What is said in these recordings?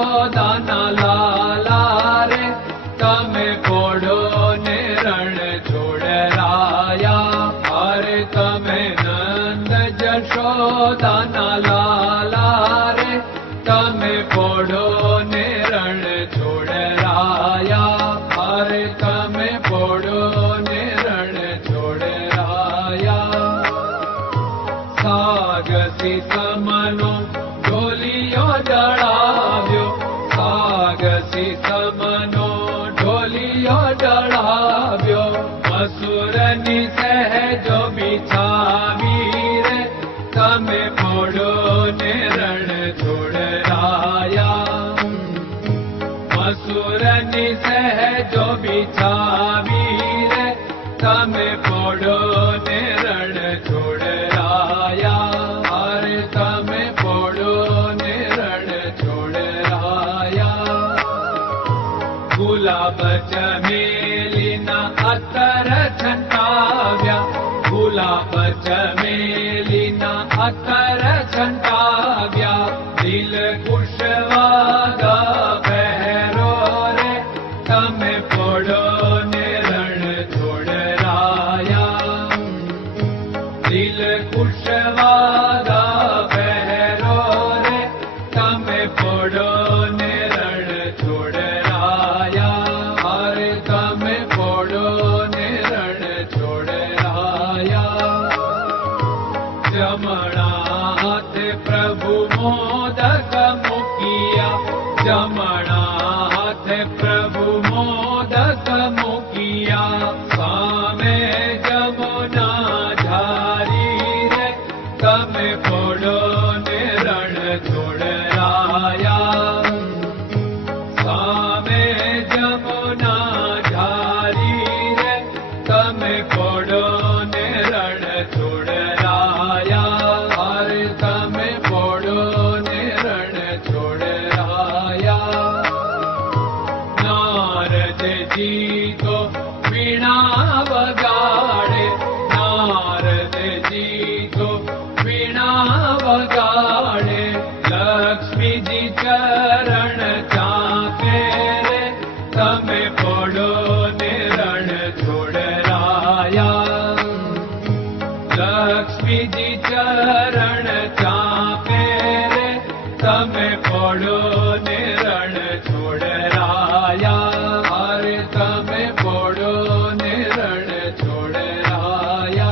જશોદાના લાલા રે તમે પોડો ને રણ છોડરાયા. અરે તમે નંદ જશોદાના લાલા રે તમે પોડો ને રણ છોડરાયા. અરે તમે પોડો ને રણ છોડરાયા. સાગસી સમનો ઢોલિયો ડળાવ્યો, સાગસી સમનો ઢોલિયો ડળાવ્યો. મસૂરની સહેજો બિછાવી રે તમે પોડો ને રણ છોડરાયા. મસૂરની સહેજો બિછાવી રે તમે પોડો ને રણ છોડરાયા. અરે તમે પોડો ને રણ છોડરાયા. ગુલાબ ચમેલીના અત્તર છંટાવ્યા, ગુલાબ ચમેલીના અત્તર છંટાવ્યા. દિલ કુશવાદા પહેરો રે તમે પોડો ને રણ છોડરાયા. દિલ કુશવાદા પહેરો રે તમે પોડો ને રણ છોડરાયા. અરે તમે પોડો ને રણ છોડરાયા. જમણા હાથે પ્રભુ મોદક મૂકિયા, જમણા હાથે પ્રભુ મોદક મૂકિયા. સામે જમુના ઝારી રે તમે પોડો ને રણ છોડરાયા. સામે જમુના ઝારી રે તમે પોડો ને રણ છોડરાયા. અરે તમે પોડો ને રણ છોડરાયા. નારદજી તો વીણા વગાડે, નારદજી તો વીણા વગાડે. લક્ષ્મીજી ચરણ ચાપે રે તમે પોડો ને રણ છોડરાયા. લક્ષ્મીજી ચરણ ચાપે રે તમે પોડો ને રણ છોડરાયા. અરે તમે પોડો ને રણ છોડરાયા.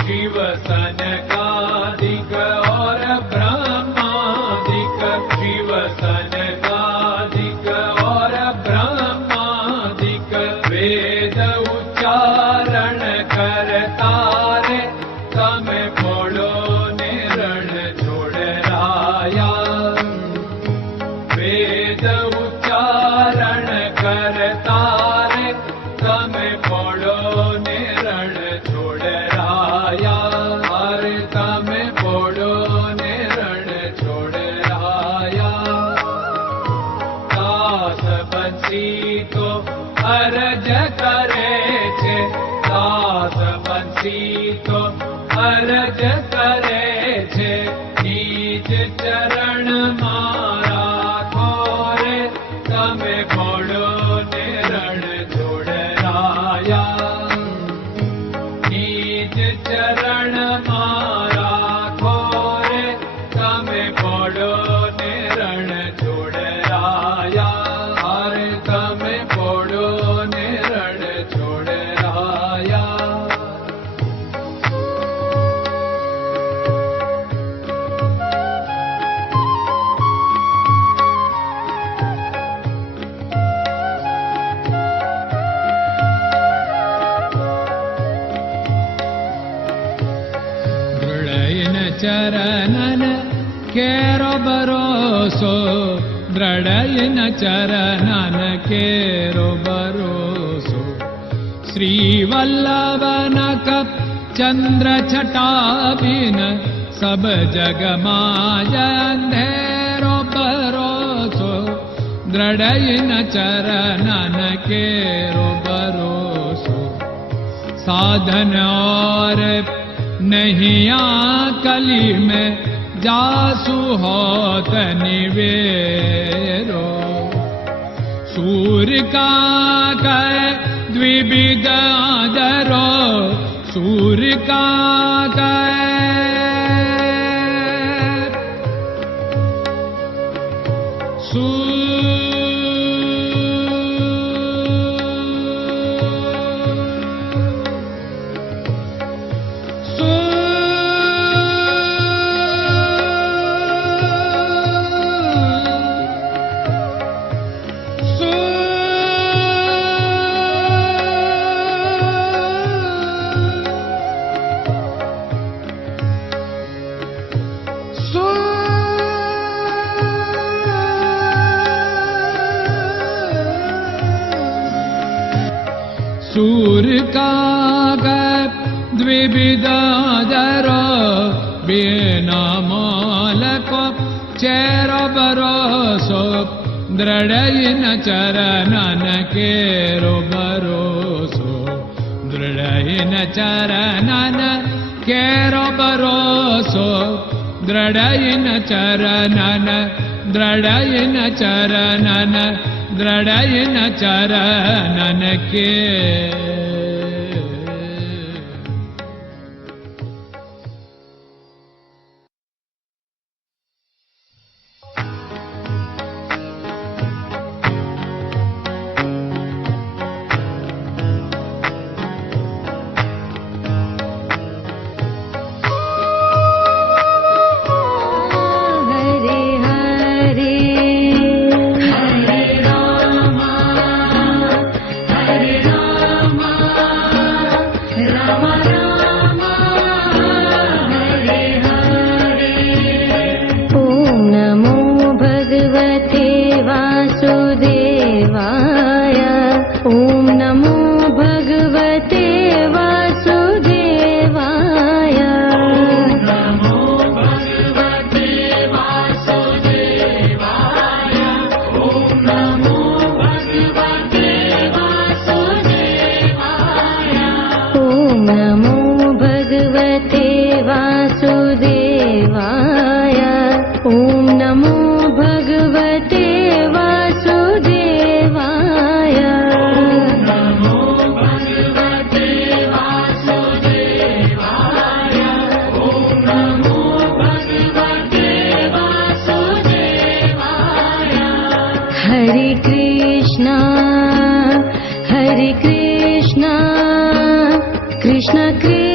શિવ સનકાદિક और ब्रह्मादिक, शिव सनकादिक और ब्रह्मादिक. वेद उच्चारण करता रे તમે પોડો ને રણ છોડરાયા. વેદ ઉચ્ચારણ કરતા રે તમે પોડો ને રણ છોડરાયા. અરે તમે પોડો ને રણ છોડરાયા. દાસ બંસી તો અરજ કરે છે, દાસ બંસી તો અરજ કરે છે. નીચ ચરણ મારા ખોરે તમે પોડો ને રણ છોડરાયા. નીચ ચરણ મારા ખોરે તમે પોડો ને રણ છોડરાયા. અરે તમે પોડો ને રણ છોડરાયા. ચરણન કેરો ભરોસો, દ્રઢયન ચરણન કેરો ભરોસો. શ્રી વલ્લભન કપ ચંદ્ર છટાબિન સબ જગમાં અંધેરો ભરોસો. દ્રઢયન ચરણન કેરો ભરોસો. साधन और नहीं कली में जासु होत निवेरो सूर्य का कै द्विविध आदरो सूर्य का सूर्य का द्विविधादर बिना मालको चेर भरोसो दृढ़ चरणन केरो भरोसो दृढ़ चरणन केरो भरोसो दृढ़ चरणन दृढ़ चरणन दृढ़ चरणन के Krishna Krishna